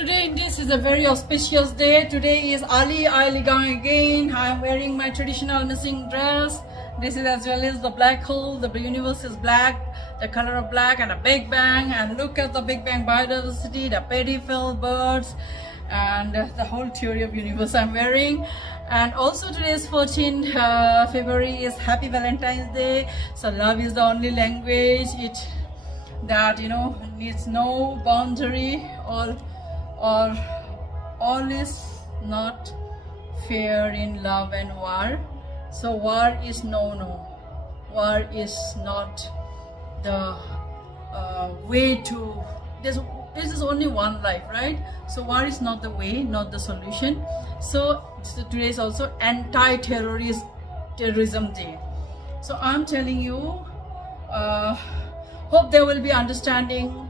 today indeed is a very auspicious day. Today is Ali-Aye-Ligang again. I am wearing my traditional missing dress. This is as well as the black hole. The universe is black, the color of black, and a Big Bang. And look at the Big Bang biodiversity, the pettifold birds, and the whole theory of universe I'm wearing. And also today is 14th February is Happy Valentine's Day. So love is the only language that needs no boundary, or all is not fair in love and war. So war is no. War is not the way to. This is only one life, right? So war is not the way, not the solution. So today is also anti-terrorism day. So I'm telling you, hope there will be understanding.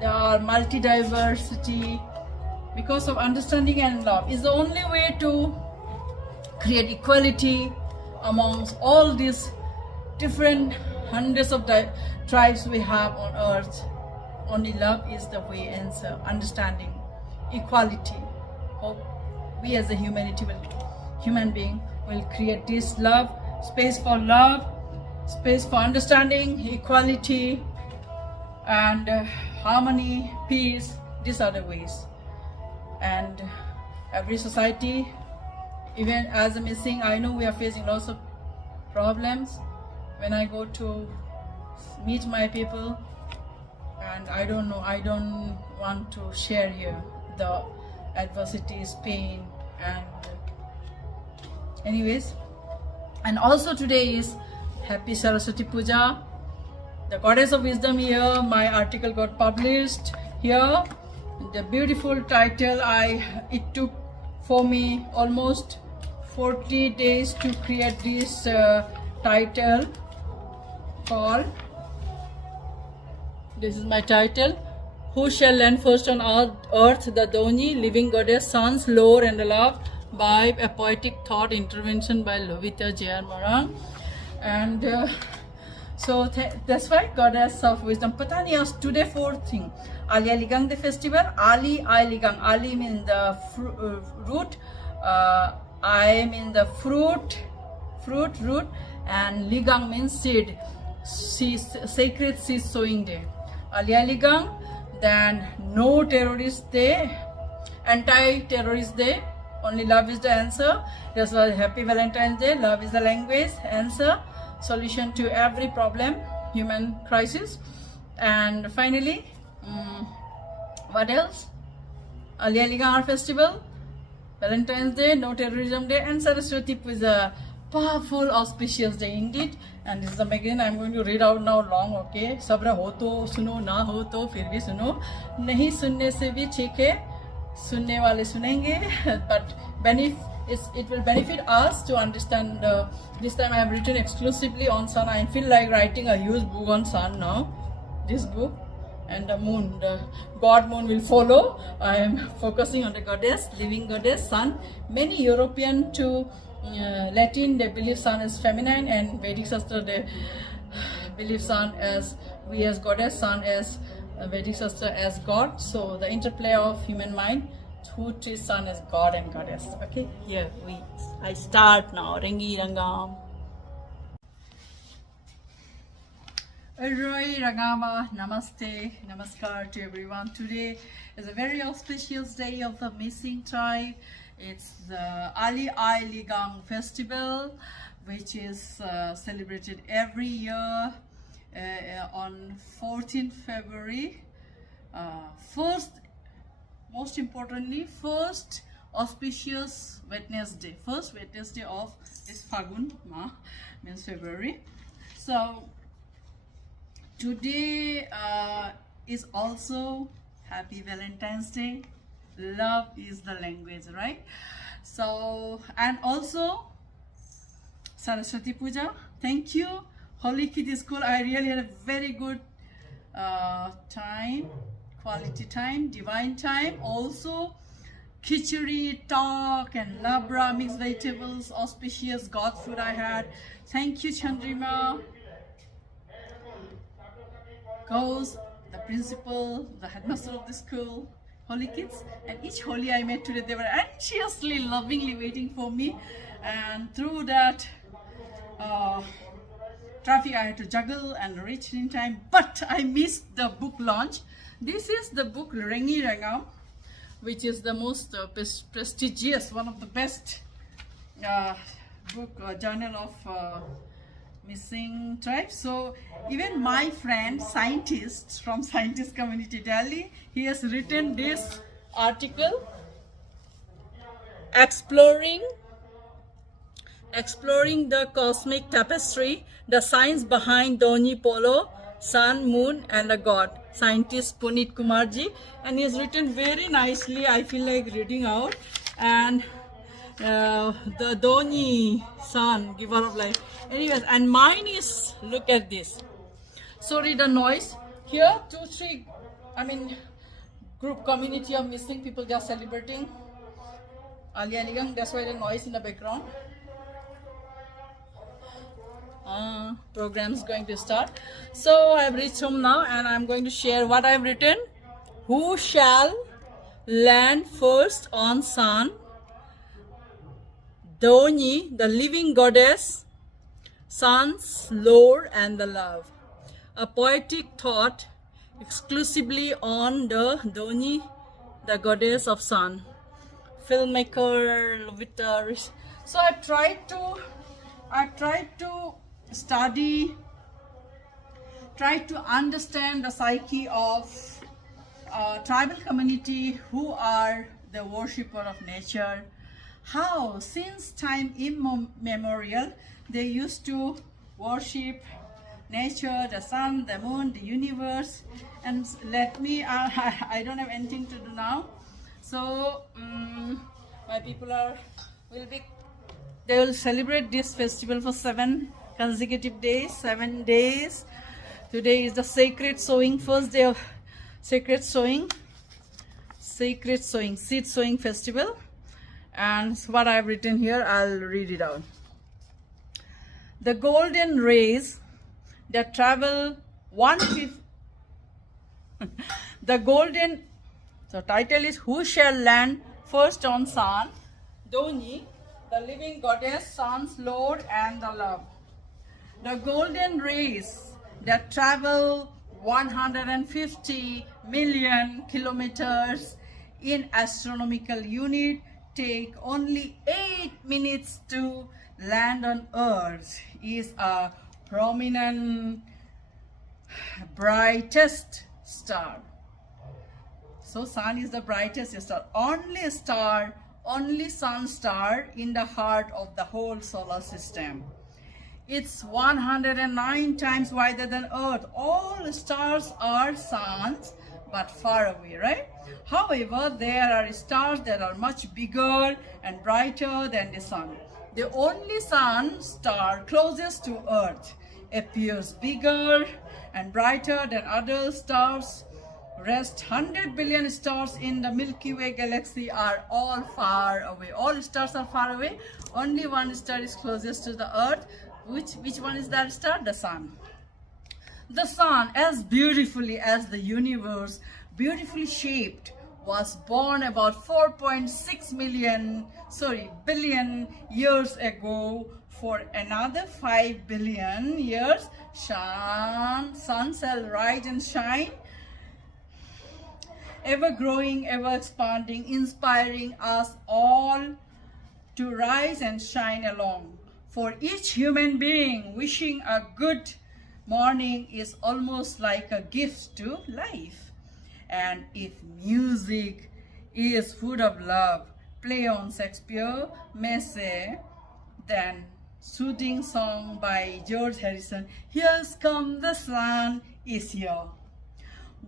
There are multi-diversity. Because of understanding and love is the only way to create equality amongst all these different hundreds of tribes we have on earth. Only love is the way, answer, understanding, equality. Hope we as a human being will create this love, space for understanding, equality, and harmony, peace. These are the ways. And every society, even as a missing, I know we are facing lots of problems. When I go to meet my people, and I don't want to share here the adversities, pain, and anyways. And also today is Happy Saraswati Puja, the goddess of wisdom year. My article got published here. The beautiful title, it took for me almost 40 days to create this title called, this is my title, Who Shall Land First on Earth, the Donyi LivingGoddessSun's Lore and Love, by a poetic thought intervention by Lovita MorangAli-Aye-Ligang. And so that's why Goddess of Wisdom. Pata nahi aaj today fourth thing. Ali-Aye-Ligang the festival. Ali-Aye-Ligang. Ali means the root. I mean the fruit, and Ligang means seed. Sacred seed sowing day. Ali-Aye-Ligang. Then no terrorist day, anti-terrorist day. Only love is the answer. That's why Happy Valentine's Day. Love is the language. Answer. Solution to every problem, human crisis. And finally, what else? Ali-Aye-Ligang Art Festival, Valentine's Day, No Terrorism Day, and Saraswati Puja. Powerful, auspicious day indeed. And this is the magazine I'm going to read out now long, okay? Sabra ho to suno, na ho to fir bhi suno. Nahi sunne se bhi theek hai. Sunne wale sunenge. But it will benefit us to understand. This time I have written exclusively on sun. I feel like writing a huge book on sun now. This book. And the moon, the god moon will follow. I am focusing on the goddess, living goddess, sun. Many European to Latin, they believe sun is feminine, and Vedic Shastra, they believe sun as, we as goddess, sun as Vedic Shastra as god. So the interplay of human mind, who treats sun as god and goddess. Okay, here I start now. Rangi Rangam. Arroy Rangama, Namaste, Namaskar to everyone. Today is a very auspicious day of the missing tribe. It's the Ali-Aye-Ligang festival, which is celebrated every year on 14th February. Most importantly, first auspicious Wednesday, first Wednesday of this Fagun, means February. So today is also Happy Valentine's Day. Love is the language, right? So, and also Saraswati Puja. Thank you, Holy Kitty School. I really had a very good time, quality time, divine time. Also khichdi, talk, and labra, mixed vegetables, auspicious God food I had. Thank you, Chandrima. Goes the principal, the headmaster of the school, holy kids, and each holy I met today, they were anxiously, lovingly waiting for me. And through that traffic, I had to juggle and reach in time, but I missed the book launch. This is the book LivingGoddessSun, which is the most prestigious, one of the best book journal of missing tribes. So even my friend scientist from scientist community Delhi, he has written this article exploring the cosmic tapestry, the science behind Donyi Polo, sun, moon and a god, scientist Puneet Kumarji, and he has written very nicely. I feel like reading out. And the Donyi sun, giver of life. Anyways, and mine is, look at this. Sorry the noise. Here 2-3 group community of missing people, they are celebrating Ali-Aye-Ligang. That's why the noise in the background. Program is going to start. So I have reached home now and I'm going to share what I have written. Who shall land first on sun? Donyi, the living goddess, sun's lore and the love. A poetic thought exclusively on the Donyi, the goddess of sun. Filmmaker Lovita. So I tried to study, try to understand the psyche of tribal community who are the worshipper of nature. How since time immemorial they used to worship nature, the sun, the moon, the universe. And let me I don't have anything to do now, so my people they will celebrate this festival for 7 consecutive days, 7 days. Today is the sacred sowing, first day of sacred sowing, seed sowing festival. And what I have written here, I'll read it out. The golden rays that travel 1/5. So title is Who Shall Land First on Sun? Donyi, the living goddess, sun's lord and the love. The golden rays that travel 150 million kilometers in astronomical unit take only 8 minutes to land on Earth is a prominent brightest star. So sun is the brightest star, only sun star in the heart of the whole solar system. It's 109 times wider than Earth. All stars are suns, but far away, right? However, there are stars that are much bigger and brighter than the sun. The only sun star closest to Earth appears bigger and brighter than other stars. Rest 100 billion stars in the Milky Way galaxy are all far away. All stars are far away. Only one star is closest to the Earth. Which one is that star? The sun. The sun, as beautifully as the universe, beautifully shaped, was born about 4.6 billion years ago. For another 5 billion years, sun shall rise and shine, ever growing, ever expanding, inspiring us all to rise and shine along. For each human being, wishing a good morning is almost like a gift to life. And if music is food of love, play on Shakespeare may say, then soothing song by George Harrison, Here's Come the Sun, is here.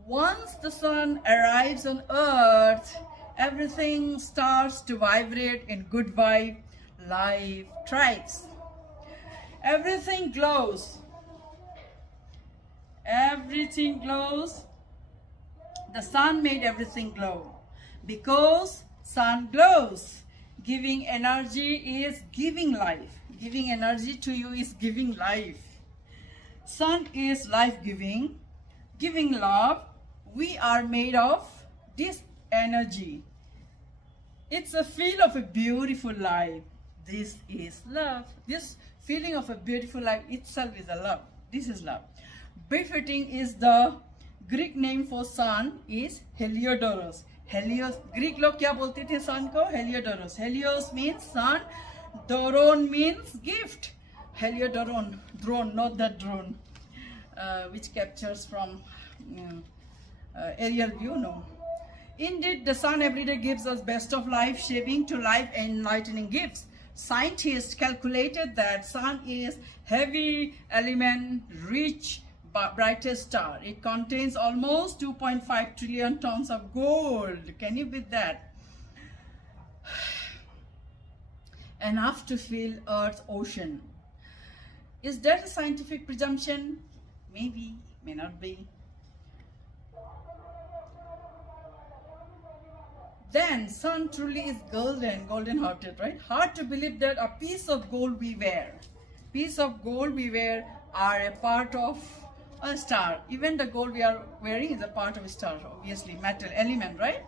Once the sun arrives on Earth, everything starts to vibrate in good vibe. Life thrives. Everything glows. Everything glows. The sun made everything glow. Because sun glows. Giving energy is giving life. Giving energy to you is giving life. Sun is life-giving, giving love. We are made of this energy. It's a feel of a beautiful life. This is love. This feeling of a beautiful life itself is a love. This is love. Befitting is the Greek name for sun is Heliodorus. Helios, Greek लोग क्या बोलते थे sun को? Heliodorus. Helios means sun. Doron means gift. Heliodoron, drone, not the drone, which captures from aerial view, no. Indeed, the sun every day gives us best of life, shaping to life enlightening gifts. Scientists calculated that sun is heavy element, rich, brightest star. It contains almost 2.5 trillion tons of gold. Can you beat that? Enough to fill Earth's ocean. Is that a scientific presumption? Maybe, may not be. Then sun truly is golden hearted, right? Hard to believe that a piece of gold we wear are a part of a star. Even the gold we are wearing is a part of a star, obviously metal element, right?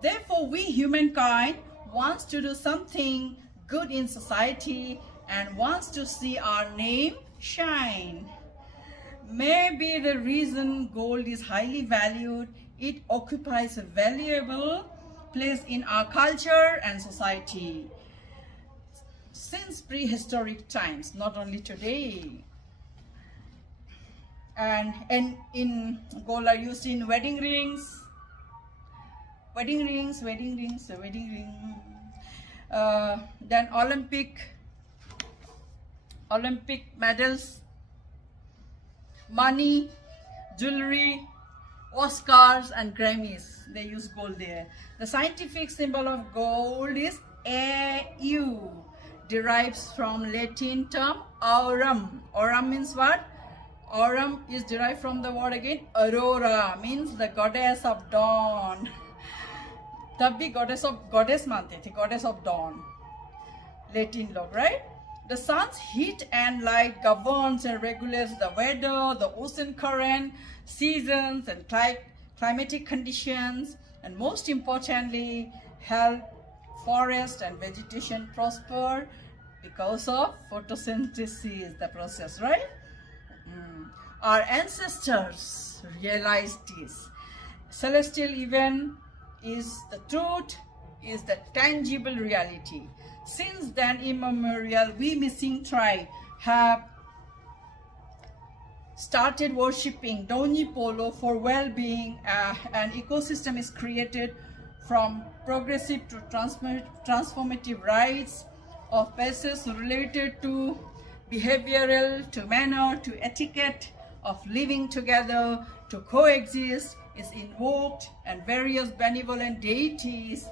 Therefore, we humankind wants to do something good in society and wants to see our name shine. Maybe the reason gold is highly valued, it occupies a valuable place in our culture and society since prehistoric times, not only today. And in gold are used in wedding rings. Then Olympic medals, money, jewelry, Oscars and Grammys. They use gold there. The scientific symbol of gold is AU, derives from Latin term aurum. Aurum means what? Aurum is derived from the word again aurora, means the goddess of dawn. तब भी goddess मानते थे, goddess of dawn. Latin log, right? The sun's heat and light governs and regulates the weather, the ocean current, seasons and climatic conditions, and most importantly, help forest and vegetation prosper because of photosynthesis, the process, right? Our ancestors realized this. Celestial event is the truth, is the tangible reality. Since then immemorial, we missing tribe have started worshipping Donyi Polo for well-being. An ecosystem is created from progressive to transformative rites of passage related to behavioral, to manner, to etiquette of living together, to coexist is invoked, and various benevolent deities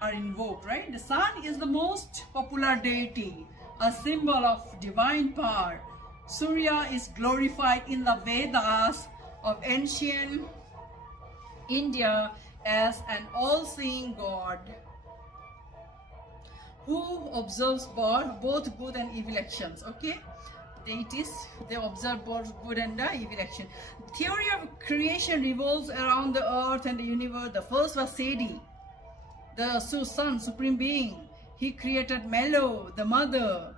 are invoked, right? The sun is the most popular deity, a symbol of divine power. Surya is glorified in the Vedas of ancient India as an all-seeing god who observes both good and evil actions, okay? Deities, they observe both good and evil action. Theory of creation revolves around the earth and the universe. The first was Seti, the sun, supreme being. He created Melo, the mother,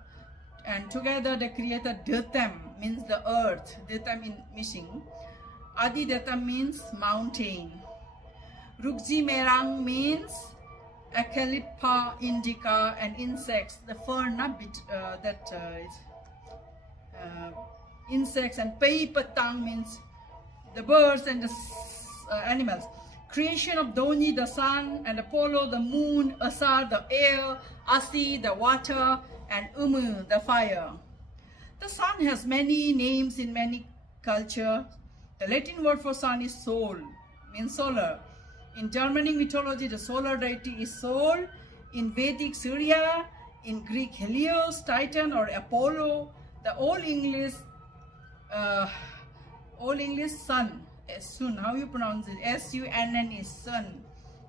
and together they created Datam, means the earth. Datam in missing. Adi Datam means mountain. Rugji Merang means Acalypha indica and insects. The fern, insects, and Pei Patang means the birds and the animals. Creation of Donyi, the sun, and Apollo, the moon, Asar, the air, Asi, the water, and Umu, the fire. The sun has many names in many cultures. The Latin word for sun is sol, means solar. In Germanic mythology, the solar deity is Sol. In Vedic, Surya. In Greek, Helios, Titan, or Apollo. The Old English sun, Sun, how you pronounce it? S-U-N-N is sun.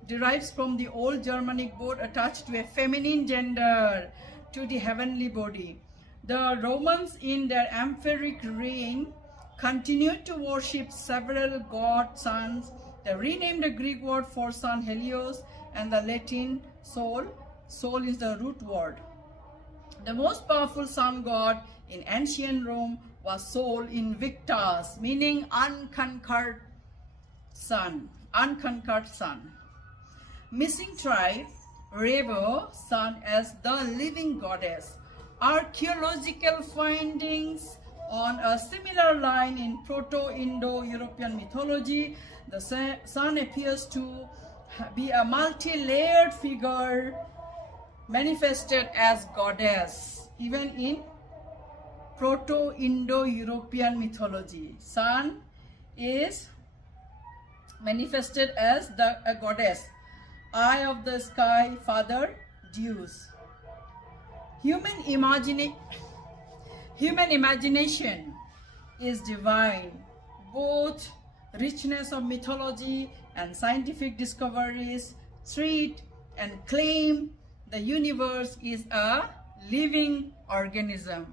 Derives from the Old Germanic word attached to a feminine gender, to the heavenly body. The Romans in their empiric reign continued to worship several god suns They renamed the Greek word for sun Helios and the Latin sol. Sol is the root word. The most powerful sun god in ancient Rome was Sol Invictus, meaning unconquered sun. Unconquered sun. Missing tribe Revo sun as the living goddess. Archaeological findings on a similar line in Proto-Indo-European mythology. The sun appears to be a multi-layered figure manifested as goddess. Even in Proto-Indo-European mythology, sun is manifested as a goddess. Eye of the sky, Father Zeus. Human imagination is divine. Both richness of mythology and scientific discoveries treat and claim the universe is a living organism.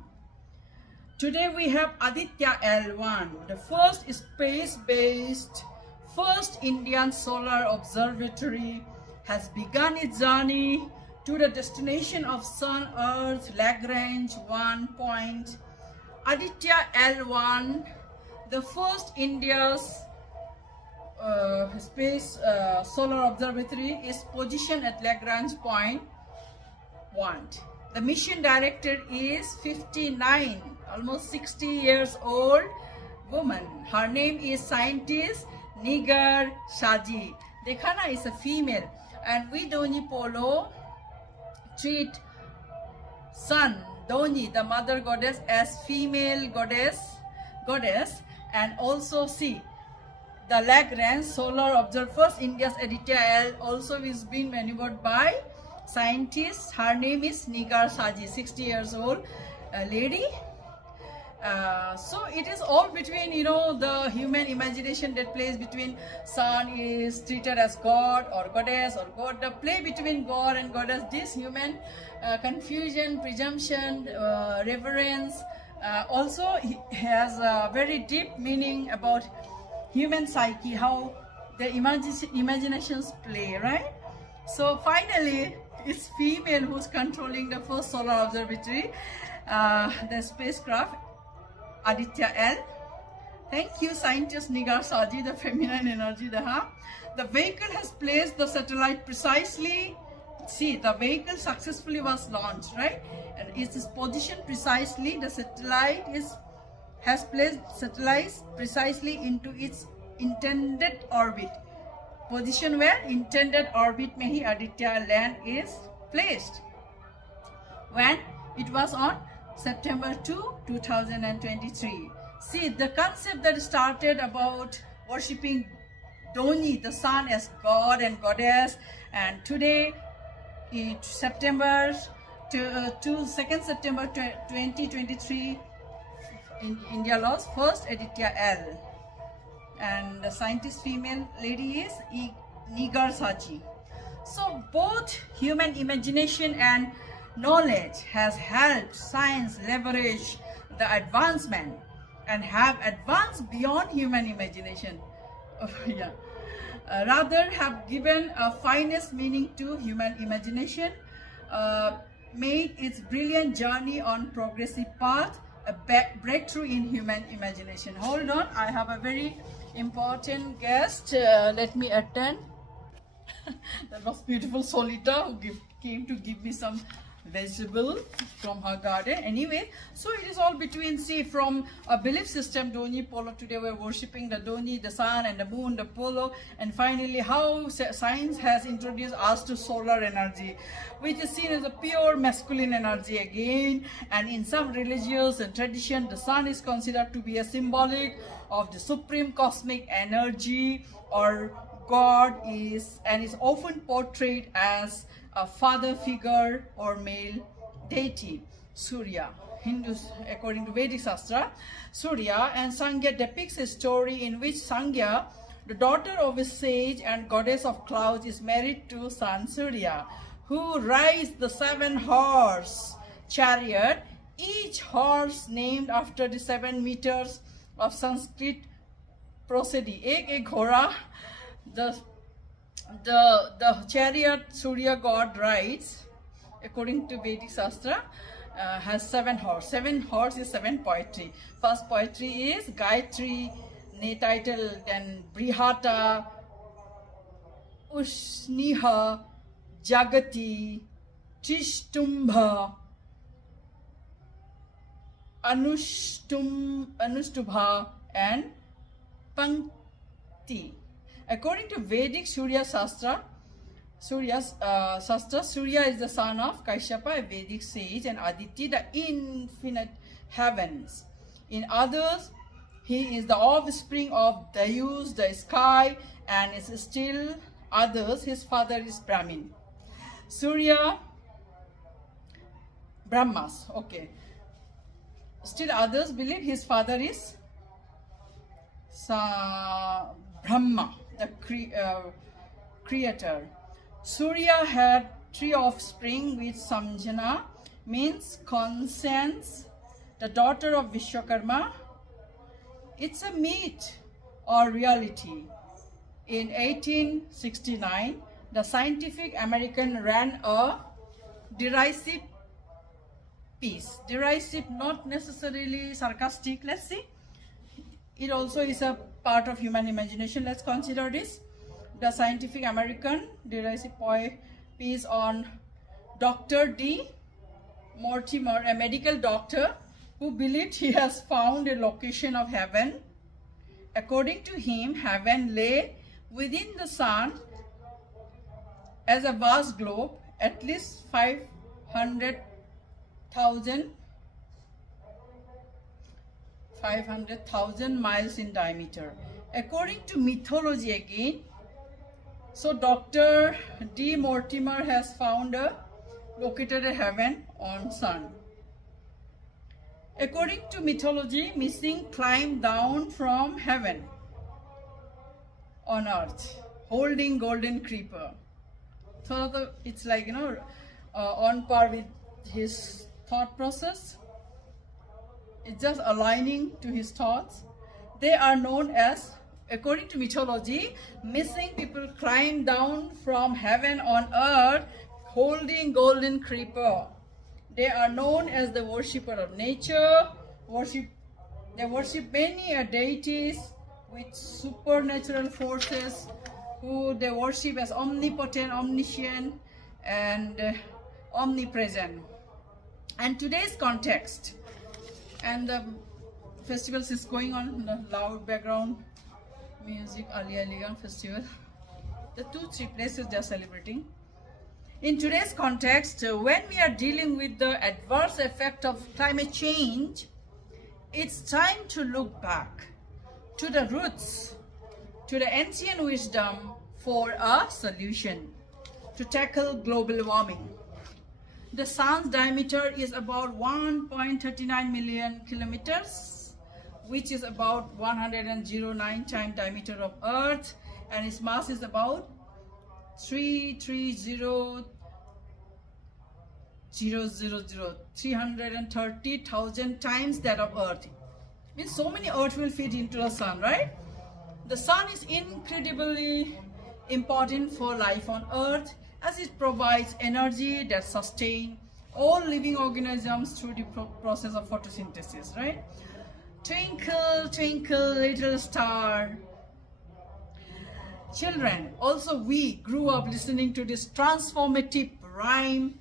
Today we have Aditya L1, the first space-based, first Indian solar observatory, has begun its journey to the destination of Sun-Earth Lagrange 1 point. Aditya L1, the first India's space solar observatory, is positioned at Lagrange point 1. The mission director is 59, almost 60 years old woman. Her name is scientist Nigar Shaji. Dekhana is a female, and we Donyi Polo treat sun Donyi, the mother goddess, as female goddess, and also see the Lagrange solar observers. India's Aditya L also is being maneuvered by scientists. Her name is Nigar Shaji, 60 years old lady. So it is all between, you know, the human imagination that plays between sun is treated as god or goddess or god, the play between god and goddess, this human confusion, presumption, reverence also has a very deep meaning about human psyche, how the imaginations play, right? So finally it's female who's controlling the first solar observatory, the spacecraft Aditya L. Thank you, scientist Nigar Shaji, the feminine energy. The vehicle has placed the satellite precisely. See, the vehicle successfully was launched, right? And it is positioned precisely. The satellite has placed satellites precisely into its intended orbit. Position where intended orbit mein hi Aditya land is placed. When it was on September 2, 2023. See, the concept that started about worshipping Donyi, the sun, as god and goddess, and today, September 2nd September 2023, in India lost first Aditya L. And the scientist female lady is Nigar Shaji. So both human imagination and knowledge has helped science leverage the advancement and have advanced beyond human imagination. Rather have given a finest meaning to human imagination, made its brilliant journey on progressive path a breakthrough in human imagination. Hold on, I have a very important guest. Let me attend. That was beautiful Solita who came to give me some vegetable from her garden. Anyway, so it is all between, see, from a belief system, Donyi Polo. Today we're worshipping the Donyi, the sun and the moon, the Polo, and finally how science has introduced us to solar energy, which is seen as a pure masculine energy again. And in some religious and tradition, the sun is considered to be a symbolic of the supreme cosmic energy or God, is often portrayed as a father figure or male deity. Surya, Hindus, according to Vedic Shastra, Surya and Sangya depicts a story in which Sangya, the daughter of a sage and goddess of clouds, is married to son Surya, who rides the 7-horse chariot, each horse named after the 7 meters of Sanskrit prosody. Ek ghora the chariot Surya god rides, according to Vedic Shastra, has 7 horse. 7 horse is 7 poetry. First poetry is Gayatri, title, then Brihata, Ushniha, Jagati, Trishtumbha, Anustubha, and Pankti. According to Vedic Surya Shastra, Surya is the son of Kaishyapa, a Vedic sage, and Aditi, the infinite heavens. In others, he is the offspring of Dayus, the sky, and is still others, his father is Brahmin. Surya, Brahmas, okay. Still others believe his father is Brahma, the creator. Surya had 3 offspring, which Samjana means conscience, the daughter of Vishwakarma. It's a myth or reality. In 1869, the Scientific American ran a derisive piece. Derisive, not necessarily sarcastic. Let's see. It also is a part of human imagination. Let's consider this. The Scientific American derisive piece on Dr. D. Mortimer, a medical doctor who believed he has found a location of heaven. According to him, heaven lay within the sun as a vast globe, at least 500,000 miles in diameter. According to mythology again, so Dr. D. Mortimer has located a heaven on sun. According to mythology, missing climbed down from heaven on earth, holding golden creeper. So it's like, on par with his thought process. It's just aligning to his thoughts. They are known as, according to mythology, missing people climb down from heaven on earth, holding golden creeper. They are known as the worshipper of nature. They worship many deities with supernatural forces, who they worship as omnipotent, omniscient, and omnipresent. And today's context, and the festivals is going on in the loud background music, Ali-Aye-Ligang festival. The 2-3 places they are celebrating. In today's context, when we are dealing with the adverse effect of climate change, it's time to look back to the roots, to the ancient wisdom for a solution to tackle global warming. The sun's diameter is about 1.39 million kilometers, which is about 109 times diameter of Earth, and its mass is about 330,000 times that of Earth. Means so many Earth will fit into the sun, right? The sun is incredibly important for life on Earth, as it provides energy that sustains all living organisms through the process of photosynthesis, right? Twinkle, twinkle, little star. Children, also we grew up listening to this transformative rhyme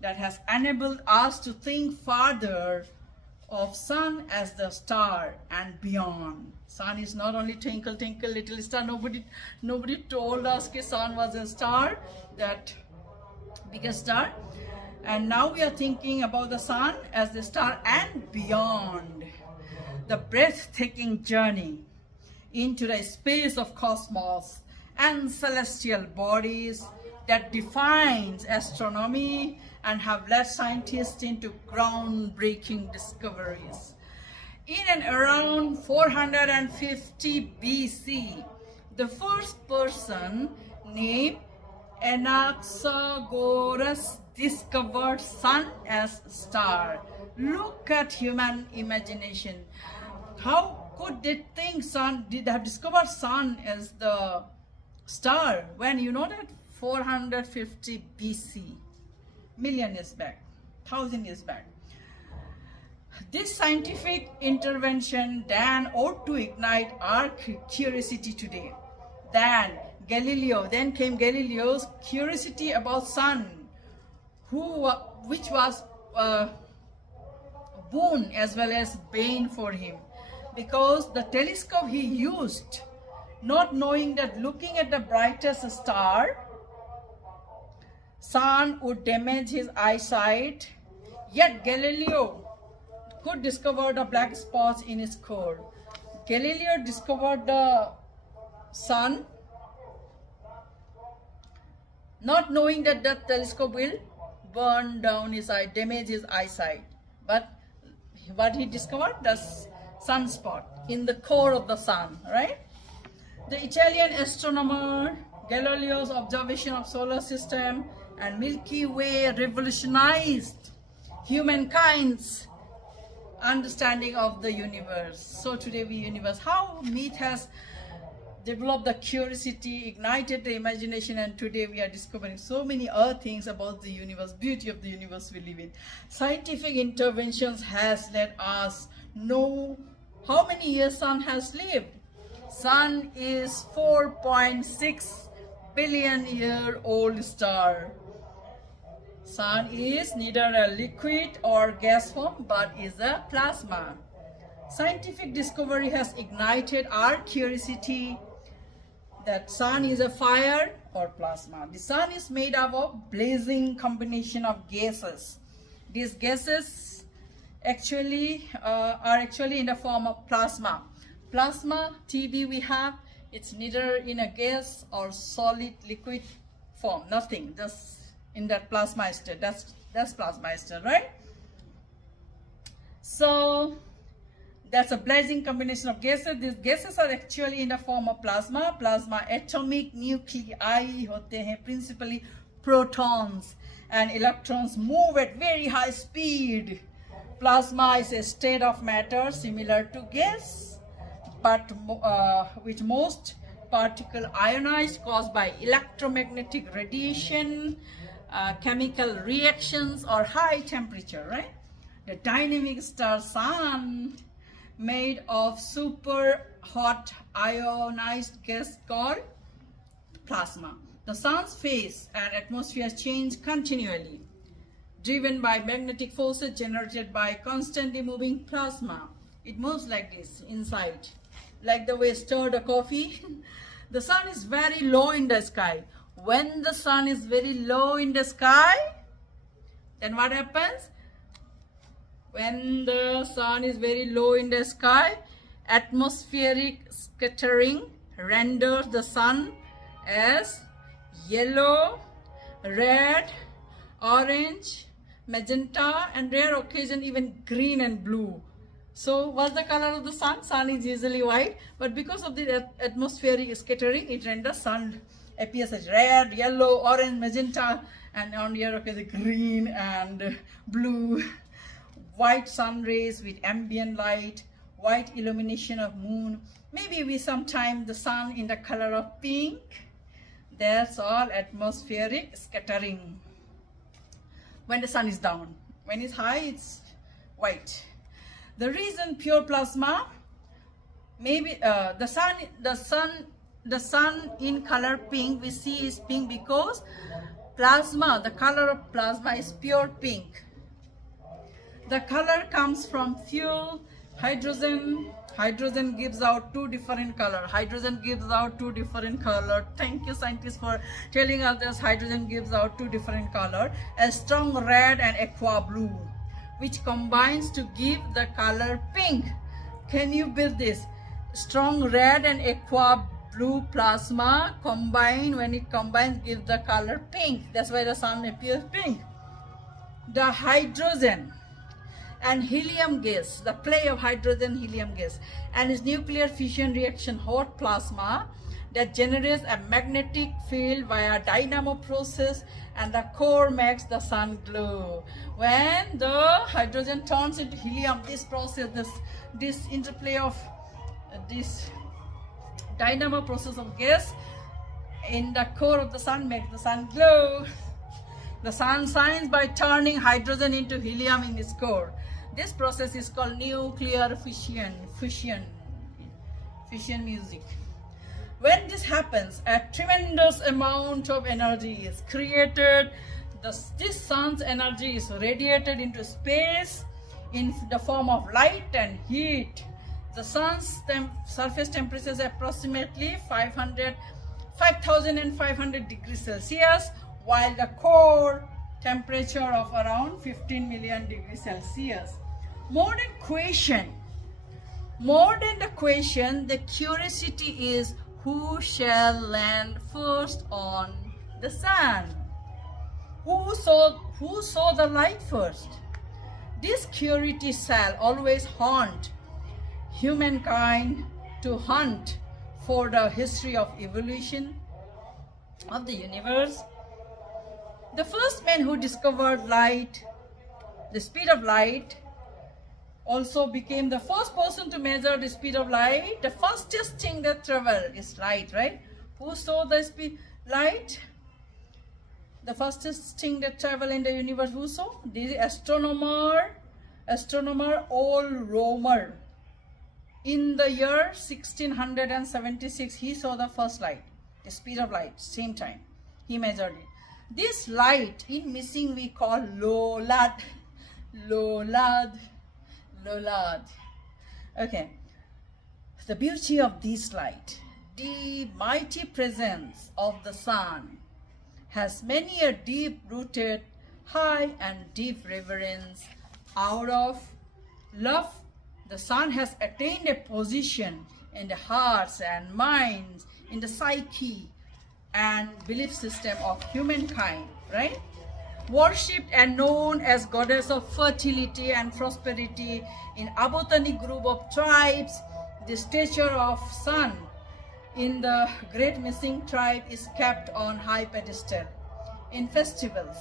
that has enabled us to think farther of sun as the star and beyond. Sun is not only twinkle, twinkle, little star. Nobody told us that sun was a star, that biggest star. And now we are thinking about the sun as the star and beyond. The breathtaking journey into the space of cosmos and celestial bodies that defines astronomy and have led scientists into groundbreaking discoveries. In and around 450 BC, the first person named Anaxagoras discovered sun as star. Look at human imagination. How could they think sun, did have discovered sun as the star. When you know that 450 BC, million years back, 1,000 years back. This scientific intervention then ought to ignite our curiosity today. Then came Galileo's curiosity about sun, which was boon as well as bane for him, because the telescope he used, not knowing that looking at the brightest star, sun would damage his eyesight, yet Galileo could discover the black spots in his core. Galileo discovered the sun, not knowing that the telescope will burn down his eye, damage his eyesight. But what he discovered? The sunspot in the core of the sun, right? The Italian astronomer Galileo's observation of solar system and Milky Way revolutionized humankind's understanding of the universe. So today how myth has developed the curiosity, ignited the imagination, and today we are discovering so many other things about the universe, beauty of the universe we live in. Scientific interventions has let us know how many years sun has lived. Sun is 4.6 billion year old star. Sun is neither a liquid or gas form but is a plasma. Scientific discovery has ignited our curiosity that sun is a fire or plasma. The sun is made up of blazing combination of gases. These gases are actually in the form of plasma. Plasma, TB we have, it's neither in a gas or solid liquid form, nothing, just in that plasma state. That's plasma state, right? So that's a blazing combination of gases. These gases are actually in the form of plasma. Plasma atomic nuclei hote hain, principally protons and electrons move at very high speed. Plasma is a state of matter similar to gas, but with most particle ionized, caused by electromagnetic radiation, chemical reactions, or high temperature, right? The dynamic star sun, made of super hot ionized gas called plasma. The sun's phase and atmosphere change continually, driven by magnetic forces generated by constantly moving plasma. It moves like this inside, like the way stirred a coffee. The sun is very low in the sky. When the sun is very low in the sky, then what happens? When the sun is very low in the sky, atmospheric scattering renders the sun as yellow, red, orange, magenta, and rare occasion even green and blue. So what's the color of the sun? Sun is usually white, but because of the atmospheric scattering, it renders sun appears as red, yellow, orange, magenta, and on here occasion green and blue. White sun rays with ambient light, white illumination of moon. Maybe we sometime the sun in the color of pink. That's all atmospheric scattering. When the sun is down, when it's high, it's white. The reason pure plasma, maybe the sun in color pink we see is pink because plasma, the color of plasma is pure pink. The color comes from fuel, hydrogen. Hydrogen gives out two different color. Hydrogen gives out two different color. Thank you scientists for telling us this. Hydrogen gives out two different color, a strong red and aqua blue, which combines to give the color pink. Can you build this? Strong red and aqua blue plasma combine, when it combines, gives the color pink. That's why the sun appears pink. The hydrogen and helium gas, the play of hydrogen helium gas and its nuclear fission reaction, hot plasma that generates a magnetic field via dynamo process, and the core makes the sun glow. When the hydrogen turns into helium, this process, this interplay of this dynamo process of gas in the core of the sun makes the sun glow. The sun shines by turning hydrogen into helium in its core. This process is called nuclear fission music. When this happens, a tremendous amount of energy is created. This sun's energy is radiated into space in the form of light and heat. The sun's surface temperature is approximately 5,500 degrees Celsius, while the core temperature of around 15 million degrees Celsius. More than the question, the curiosity is who shall land first on the sun? Who saw the light first? This curiosity shall always haunt humankind to hunt for the history of evolution of the universe. The first man who discovered light, the speed of light, also became the first person to measure the speed of light. The fastest thing that travels is light, right? Who saw the light? The fastest thing that travels in the universe, who saw? The astronomer Old Romer. In the year 1676, he saw the first light, the speed of light, same time. He measured it. This light, in missing we call Lolad. Okay. The beauty of this light, the mighty presence of the sun, has many a deep-rooted, high and deep reverence. Out of love, the sun has attained a position in the hearts and minds, in the psyche and belief system of humankind, right? Worshipped and known as goddess of fertility and prosperity in Abotani group of tribes, the statue of sun in the great missing tribe is kept on high pedestal. In festivals,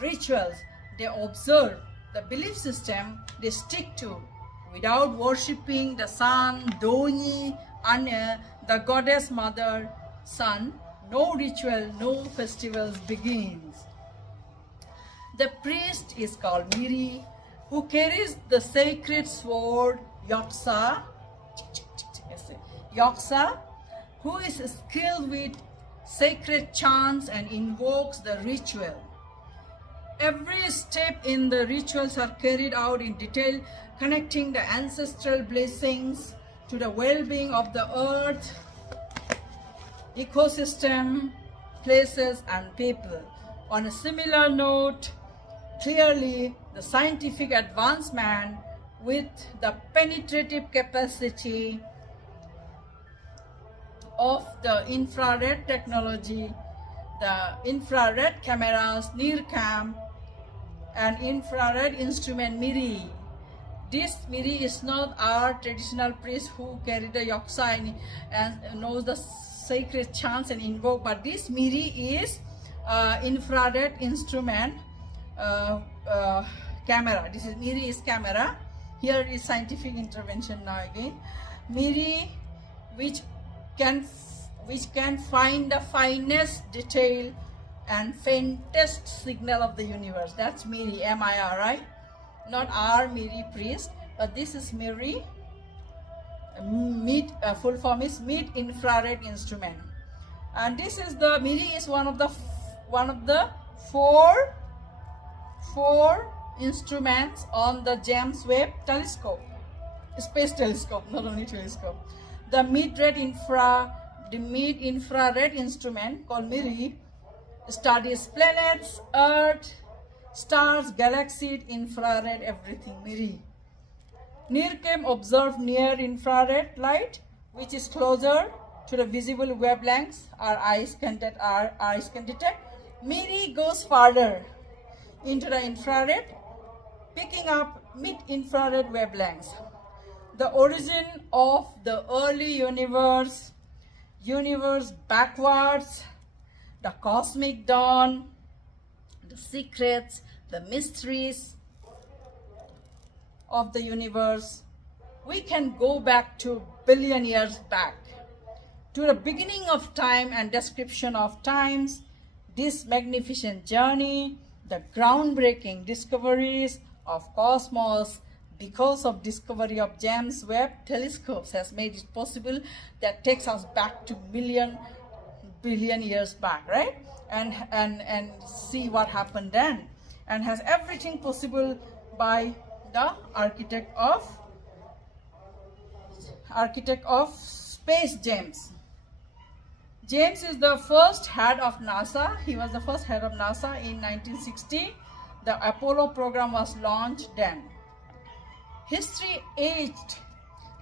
rituals, they observe the belief system they stick to. Without worshipping the sun, Donyi, the goddess mother sun, no ritual, no festivals begins. The priest is called Miri, who carries the sacred sword Yaksa, who is skilled with sacred chants and invokes the ritual. Every step in the rituals are carried out in detail, connecting the ancestral blessings to the well-being of the earth, ecosystem, places, and people. On a similar note, clearly the scientific advancement with the penetrative capacity of the infrared technology, the infrared cameras, NIRCam, and infrared instrument Miri. This Miri is not our traditional priest who carry the yaksa and knows the sacred chants and invoke, but this Miri is infrared instrument camera. This is Miri is camera. Here is scientific intervention now again. Miri, which can find the finest detail and faintest signal of the universe. That's Miri, M-I-R, right? Not our Miri priest, but this is Miri. Full form is mid infrared instrument, and this is the Miri is one of the four instruments on the James Webb telescope, space telescope, not only telescope. The mid-infrared instrument called Miri studies planets, Earth, stars, galaxies, infrared, everything. Miri. NIRCam observes near infrared light, which is closer to the visible wavelengths our eyes can detect. Miri goes farther into the infrared, picking up mid-infrared wavelengths. The origin of the early universe backwards, the cosmic dawn, the secrets, the mysteries of the universe. We can go back to billion years back. to the beginning of time and description of times, this magnificent journey, the groundbreaking discoveries of cosmos because of discovery of James Webb telescopes has made it possible. That takes us back to billion years back, right? And see what happened then, and has everything possible by the architect of space, James. James is the first head of NASA. He was the first head of NASA in 1960. The Apollo program was launched then. History aged,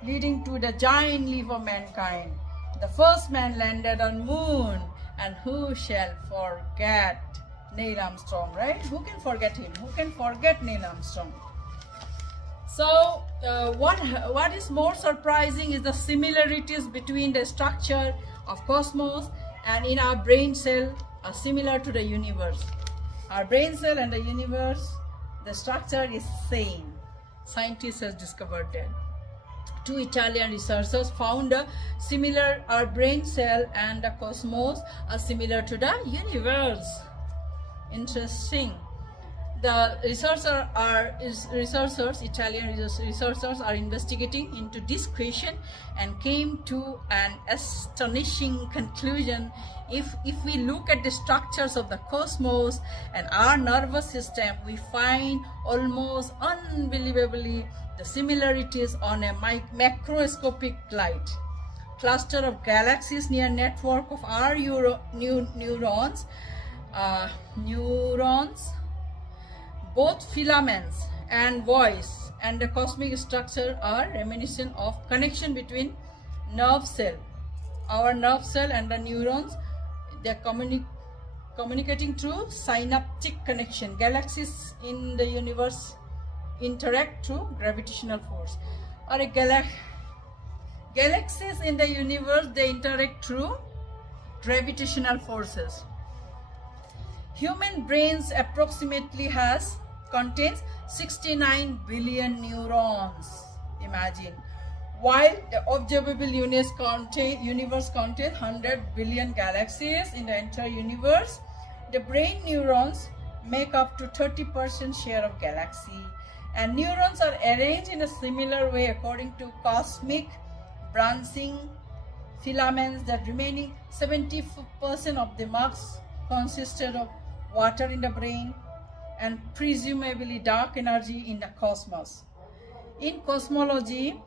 leading to the giant leap of mankind. The first man landed on moon, and who shall forget Neil Armstrong, right? Who can forget him? Who can forget Neil Armstrong? So what is more surprising is the similarities between the structure of cosmos and in our brain cell are similar to the universe. Our brain cell and the universe, the structure is same. Scientists have discovered that. Two Italian researchers found our brain cell and the cosmos are similar to the universe. Interesting. The Italian researchers are investigating into this question and came to an astonishing conclusion. If we look at the structures of the cosmos and our nervous system, we find almost unbelievably the similarities on a macroscopic light. Cluster of galaxies near network of our neurons, both filaments and voice and the cosmic structure are reminiscent of connection between nerve cell. Our nerve cell and the neurons, they are communicating through synaptic connection. Galaxies in the universe interact through gravitational force. Or galaxies in the universe, they interact through gravitational forces. Human brains approximately contains 69 billion neurons. Imagine. While the observable universe contains 100 billion galaxies in the entire universe, the brain neurons make up to 30% share of galaxy. And neurons are arranged in a similar way according to cosmic branching filaments. That remaining 70% of the mass consisted of water in the brain and presumably dark energy in the cosmos. In cosmology,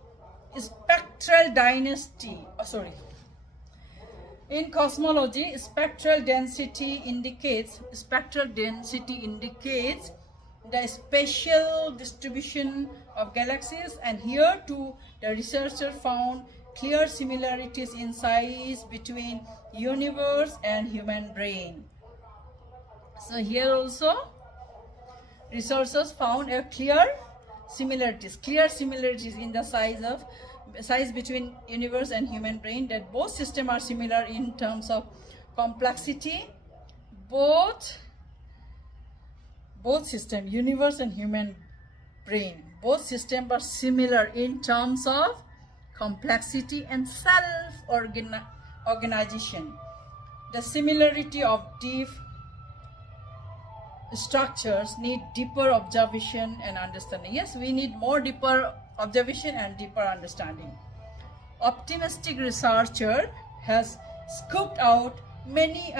spectral density indicates the spatial distribution of galaxies, and here too the researcher found clear similarities in size between universe and human brain. So here also researchers found a clear similarities in the size between universe and human brain, that both systems are similar in terms of complexity. Both systems, universe and human brain, both systems are similar in terms of complexity and self-organization. The similarity of deep structures need deeper observation and understanding. Yes, we need more deeper observation and deeper understanding. Optimistic researcher has scooped out many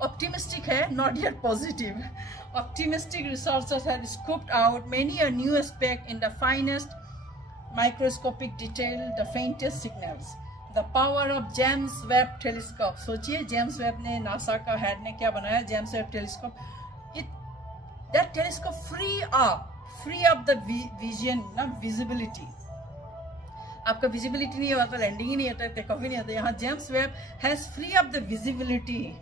optimistic hai, not yet positive. Optimistic researchers have scooped out many a new aspect in the finest microscopic detail, the faintest signals. The power of James Webb telescope. सोचिए James Webb ने NASA का head ने क्या बनाया, James Webb telescope. That telescope free up the vision, not visibility. आपका visibility नहीं होता, landing ही नहीं होता, takeoff ही नहीं होता. यहाँ James Webb has free up the visibility.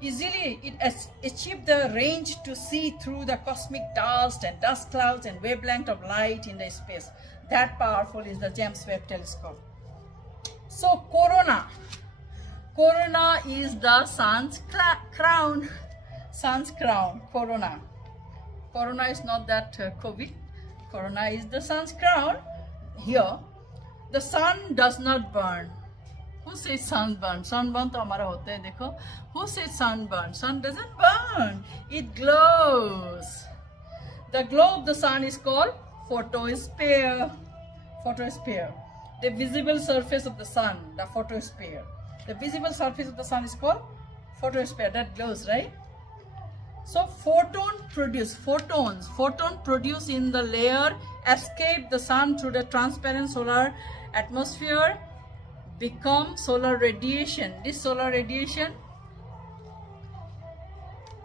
Easily, it achieved the range to see through the cosmic dust and dust clouds and wavelength of light in the space. That powerful is the James Webb telescope. So Corona is the sun's crown. Sun's crown, Corona. Corona is not that COVID. Corona is the sun's crown. Here, the sun does not burn. Who says sunburn? Sunburn तो हमारा होता है देखो. Who says sunburn? Sun doesn't burn. It glows. The glow of the sun is called photosphere. Photosphere. The visible surface of the sun, the photosphere. The visible surface of the sun is called photosphere. That glows, right? So photon produce in the layer, escape the sun through the transparent solar atmosphere, become solar radiation. This solar radiation,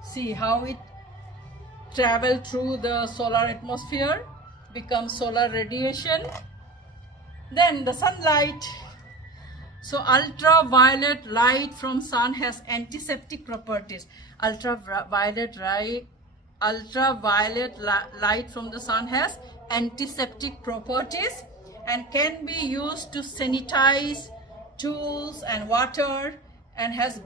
see how it travel through the solar atmosphere, becomes solar radiation. Then the sunlight. So ultraviolet light from sun has antiseptic properties. Ultraviolet light from the sun has antiseptic properties and can be used to sanitize tools and water, and has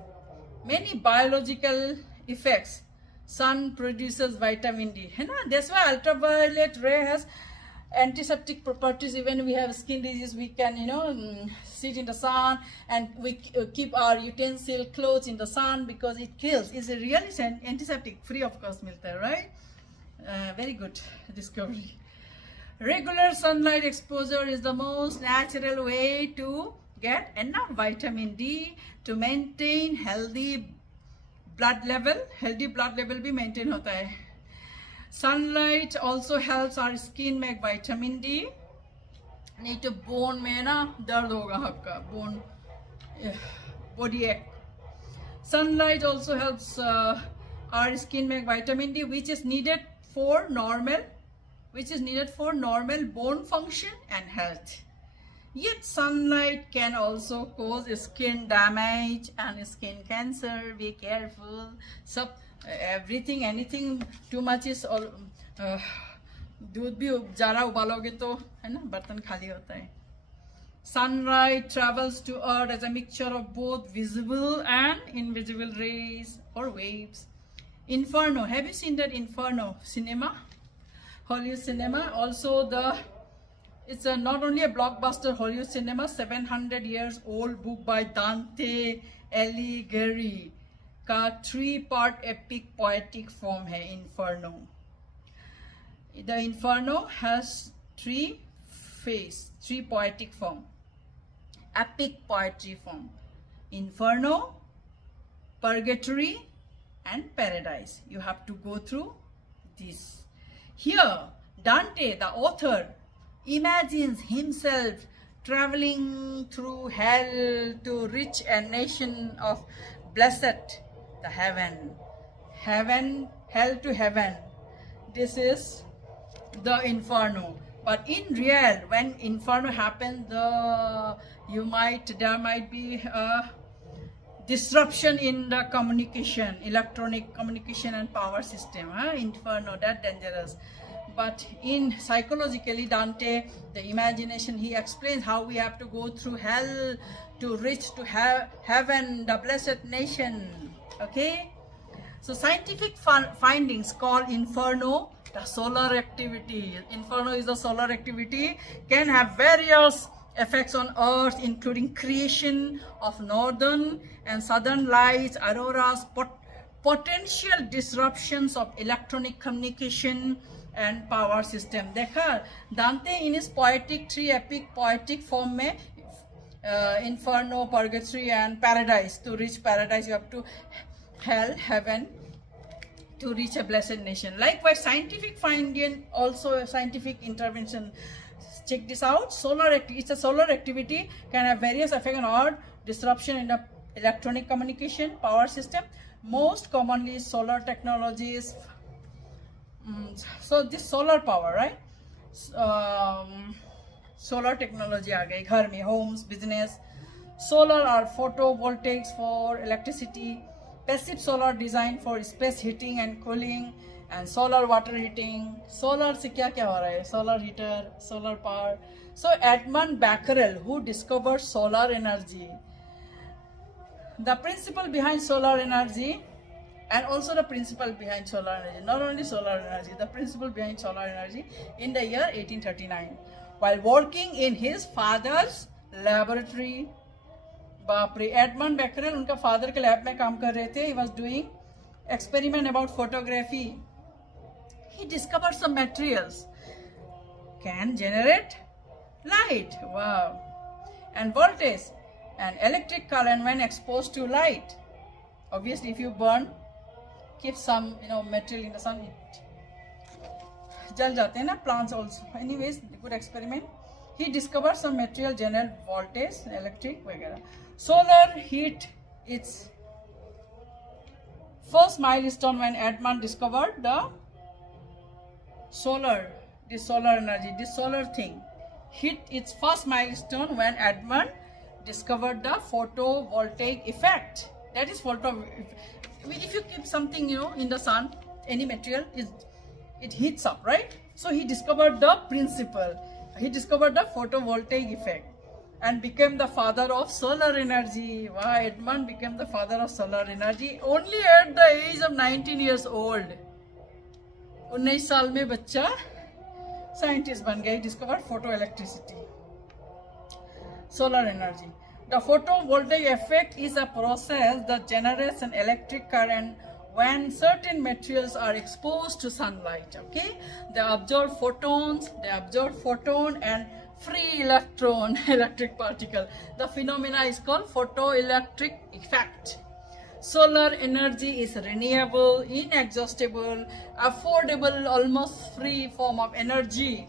many biological effects. Sun produces vitamin D. That's why ultraviolet ray has antiseptic properties. Even we have skin disease, we can sit in the sun and we keep our utensil clothes in the sun because it kills. It's a really antiseptic, free of cost milta hai, right? Very good discovery. Regular sunlight exposure is the most natural way to get enough vitamin D to maintain healthy blood level. Healthy blood level भी maintain होता है. Sunlight also helps our skin make vitamin D. नहीं तो bone में ना दर्द होगा आपका, bone body ache. Sunlight also helps our skin make vitamin D, which is needed for normal bone function and health. Yet sunlight can also cause skin damage and skin cancer. Be careful. So everything, anything too much is all. दूध भी ज़्यादा उबालोगे तो है ना बर्तन खाली होता है. Sunlight travels to earth as a mixture of both visible and invisible rays or waves. Inferno. Have you seen that Inferno cinema? Hollywood cinema. Also it's not only a blockbuster Hollywood cinema, 700 years old book by Donyi LivingGoddessSun का 3-part epic poetic form है Inferno. The Inferno has 3 poetic form. Epic poetry form. Inferno, Purgatory and Paradise. You have to go through this. Here, Dante, the author, imagines himself traveling through hell to reach a nation of blessed, the heaven. Hell to heaven. This is the Inferno. But in real, when Inferno happens, there might be a disruption in the communication, electronic communication and power system. Inferno, that dangerous. But in psychologically, Dante, the imagination, he explains how we have to go through hell to reach to heaven, the blessed nation. Okay. So scientific findings call Inferno the solar activity. Inferno is the solar activity, can have various effects on Earth, including creation of northern and southern lights, auroras, potential disruptions of electronic communication and power system. देखा Dante in his poetic 3 epic poetic form में Inferno, Purgatory and Paradise. To reach Paradise you have to hell, heaven, to reach a blessed nation. Likewise, scientific finding, also a scientific intervention. Check this out. It's a solar activity, can have various effects on Earth, disruption in the electronic communication, power system. Most commonly solar technologies. So this solar power, right? Solar technology आ गई घर में, homes, business. Solar are photovoltaics for electricity. Passive solar design for space heating and cooling, and solar water heating. Solar से क्या क्या हो रहा है? Solar heater, solar power. So Edmund Becquerel, who discovered solar energy, the principle behind solar energy, and also the principle behind solar energy, not only solar energy, the principle behind solar energy, in the year 1839, while working in his father's laboratory. बाप रे, Edmund Becquerel उनका father के lab में काम कर रहे थे. He was doing experiment about photography. He discovered some materials can generate light. Wow. And voltage and electric current when exposed to light. Obviously, if you burn, keep some material in the sun, it jal jate hain na, plants also. Anyways, good experiment. He discovered some material generate voltage, electric, वगैरह. Solar heat, its first milestone when Edmund discovered the solar energy, this solar thing. Hit its first milestone when Edmund discovered the photovoltaic effect. That is if you keep something in the sun, any material, it heats up, right? So he discovered the principle. He discovered the photovoltaic effect and became the father of solar energy. Wow, Edmund became the father of solar energy only at the age of 19 years old. 19 साल में बच्चा scientist बन गया. Discovered photoelectricity, solar energy. The photovoltaic effect is a process that generates an electric current when certain materials are exposed to sunlight. Okay, they absorb photons, photon and free electron, electric particle. The phenomena is called photoelectric effect. Solar energy is renewable, inexhaustible, affordable, almost free form of energy.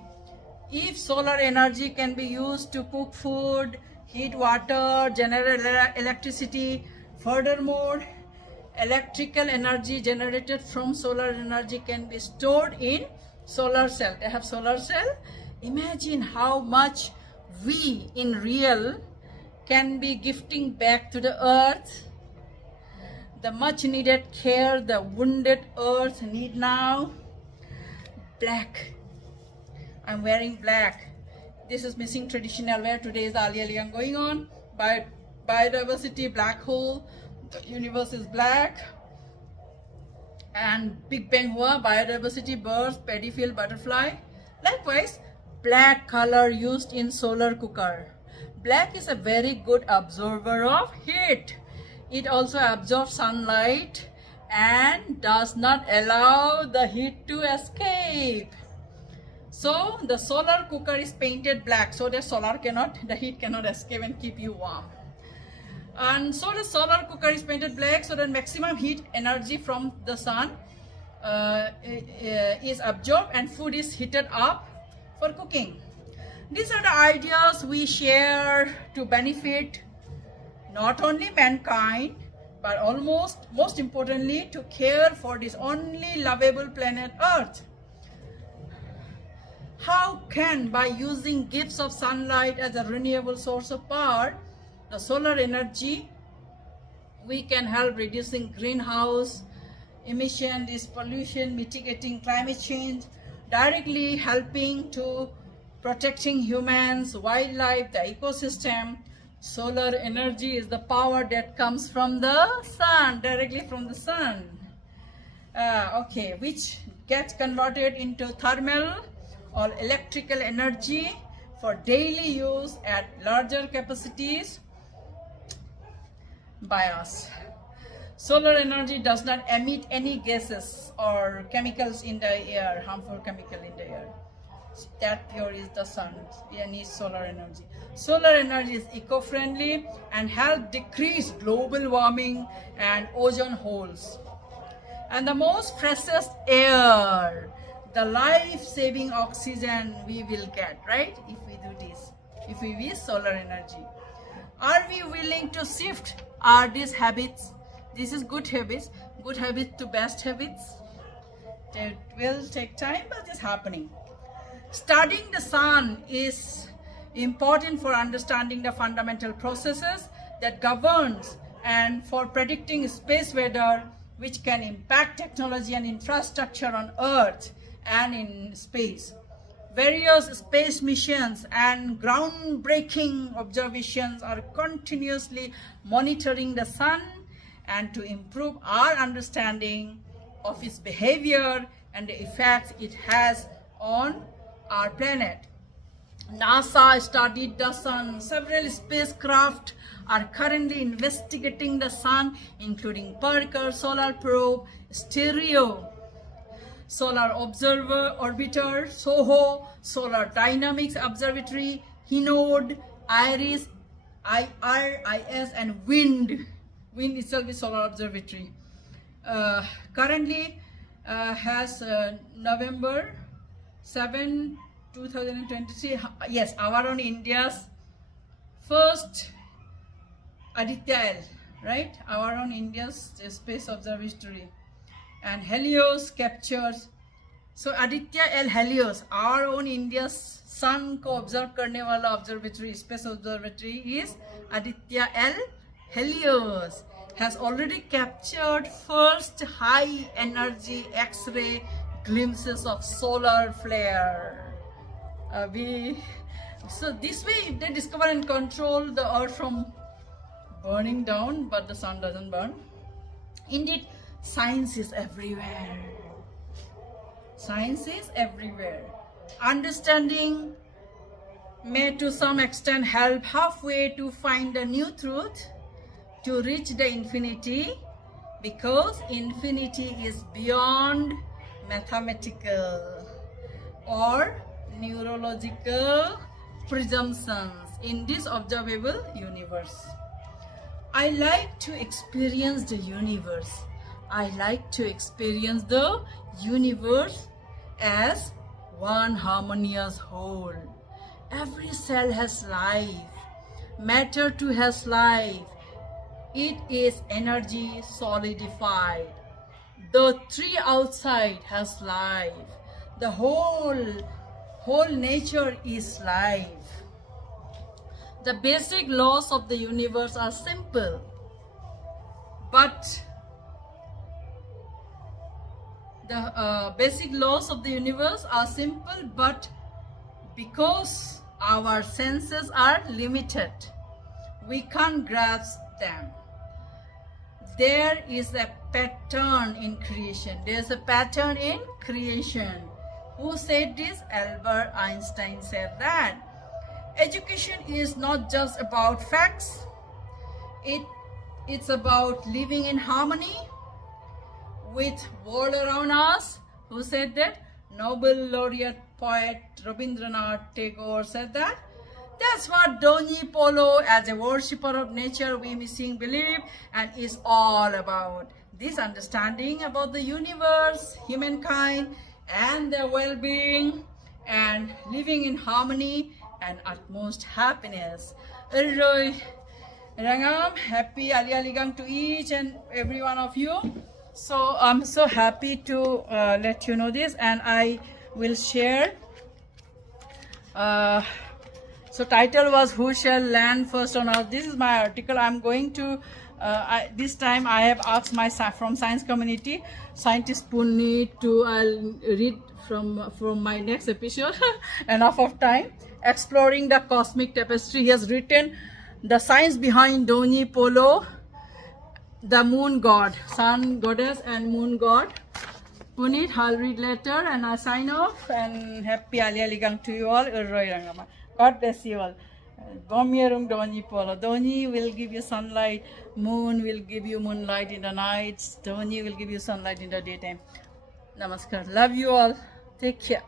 If solar energy can be used to cook food, heat water, generate electricity, furthermore, electrical energy generated from solar energy can be stored in solar cell. They have solar cell. Imagine how much we in real can be gifting back to the earth. The much needed care the wounded earth need now. Black. I'm wearing black. This is missing traditional wear. Today is the Ali-Aye-Ligang going on. Biodiversity, black hole. The universe is black. And Big Bang hua, biodiversity, birds, paddy field, butterfly. Likewise, black color used in solar cooker. Black is a very good absorber of heat. It also absorbs sunlight and does not allow the heat to escape. So the solar cooker is painted black so the heat cannot escape and keep you warm. And so the solar cooker is painted black so that maximum heat energy from the sun is absorbed and food is heated up for cooking. These are the ideas we share to benefit not only mankind but most importantly to care for this only lovable planet Earth. How can, by using gifts of sunlight as a renewable source of power, the solar energy, we can help reducing greenhouse emission, this pollution, mitigating climate change, directly helping to protecting humans, wildlife, the ecosystem. Solar energy is the power that comes from the sun, directly from the sun. Which gets converted into thermal or electrical energy for daily use at larger capacities by us. Solar energy does not emit any gases or chemicals in the air, harmful chemical in the air. That pure is the sun. We need solar energy. Solar energy is eco-friendly and help decrease global warming and ozone holes. And the most precious air, the life-saving oxygen we will get, right? If we do this, if we use solar energy. Are we willing to shift these habits? This is good habits to best habits. It will take time, but it's happening. Studying the sun is important for understanding the fundamental processes that governs and for predicting space weather, which can impact technology and infrastructure on Earth and in space. Various space missions and groundbreaking observations are continuously monitoring the sun and to improve our understanding of its behavior and the effects it has on our planet. NASA studied the sun. Several spacecraft are currently investigating the sun, including Parker Solar Probe, Stereo Solar Observer Orbiter, SOHO, Solar Dynamics Observatory, Hinode, IRIS, and WIND. WIND itself is Solar Observatory. Currently has November 7, 2023. Yes, our own India's first Aditya L, right? Our own India's space observatory. And Helios captures. So Aditya L Helios, our own India's sun ko observe karne wala observatory, space observatory is Aditya L Helios, has already captured first high energy X-ray glimpses of solar flare. So this way they discover and control the earth from burning down, but the sun doesn't burn. Indeed, science is everywhere. Science is everywhere. Understanding may to some extent help halfway to find a new truth, to reach the infinity, because infinity is beyond mathematical or neurological presumptions in this observable universe. I like to experience the universe. I like to experience the universe as one harmonious whole. Every cell has life. Matter too has life. It is energy solidified. The tree outside has life. The whole nature is life. The basic laws of the universe are simple, but because our senses are limited, we can't grasp them. There is a pattern in creation. There's a pattern in creation. Who said this? Albert Einstein said that. Education is not just about facts. It's about living in harmony with world around us. Who said that? Nobel laureate poet Rabindranath Tagore said that. That's what Donyi Polo, as a worshipper of nature, we missing believe and is all about. This understanding about the universe, humankind, and their well-being, and living in harmony and utmost happiness. Happy Ali-Aye-Ligang to each and every one of you. So I'm so happy to let you know this, and I will share. So title was Who Shall Land First on Earth. This is my article. I'm going to this time I have asked my from science community scientist Punni to read from my next episode. Enough of time. Exploring the cosmic tapestry. He has written the science behind Donyi Polo, the moon god, sun goddess and moon god. Punit, I'll read later and I sign off, and happy Ali-Aye-Ligang to you all. God bless you all. Donyi Polo. Donyi will give you sunlight. Moon will give you moonlight in the nights. Donyi will give you sunlight in the daytime. Namaskar. Love you all. Take care.